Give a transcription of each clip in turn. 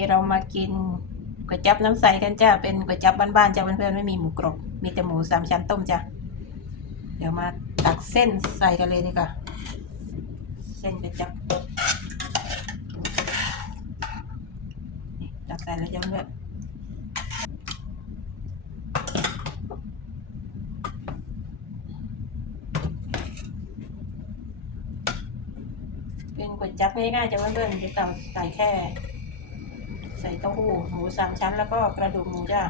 เรามากินก๋วยจั๊บน้ำใสกันจ้า เป็นก๋วยจั๊บบ้านๆจ้าเพื่อนๆไม่มีหมูกรอบ มีแต่หมูสามชั้นต้มจ้าเดี๋ยวมาตักเส้นใส่กันเลยดีกว่าเส้นก๋วยจั๊บตักใส่แล้วจ้าเพื่อนเป็นก๋วยจั๊บง่ายๆจ้าเพื่อนๆจะต้องใส่แค่ ใส่เต้าหู้หมูสามชั้น แล้วก็กระดูกหมูจ้า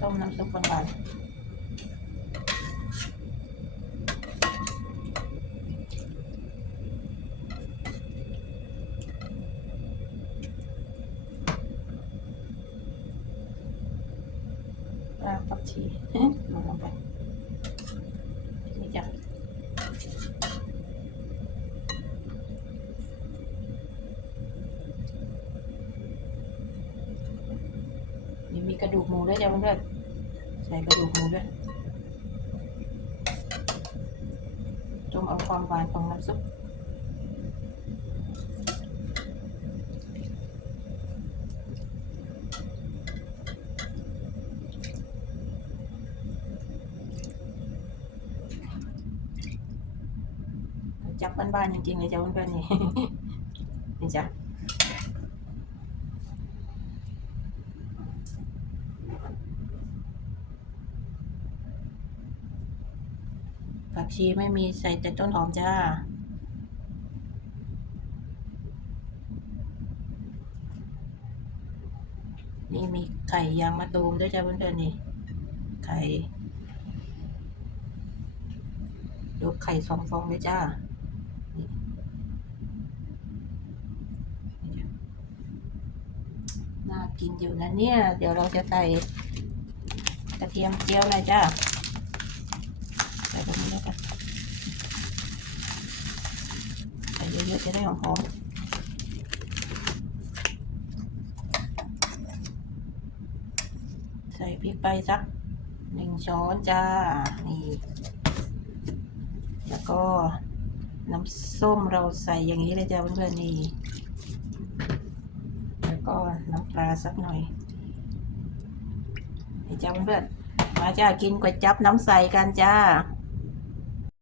ต้มน้ำซุปหวานๆรากผักชีลงลงไปนี่จ้ะ มีกระดูกหมูด้วยจ้ะเพื่อนๆใส่กระดูกหมูด้วยจงเอาความหวานของน้ำซุปจับบ้านๆจริงๆเลยจ้ะเพื่อนๆนี่นี่จ้ะ ผักชีไม่มีใส่แต่ต้นหอมจ้า นี่มีไข่ยางมะตูมด้วยจ้ะเพื่อนๆนี่ ไข่ ดูไข่สองฟองด้วยจ้าน่ากินอยู่นะเนี่ย เดี๋ยวเราจะใส่กระเทียมเจียวหน่อยจ้า ใส่ตรงนี้แล้วกัน ใส่เยอะๆจะได้หอมๆใส่พริกไปสักหนึ่งช้อนจ้า นี่ แล้วก็น้ำส้มเราใส่อย่างนี้เลยจ้าเพื่อนๆนี่ แล้วก็น้ำปลาสักหน่อย นี่จ้าเพื่อนๆมาจ้ากินก๋วยจั๊บน้ำใสกันจ้า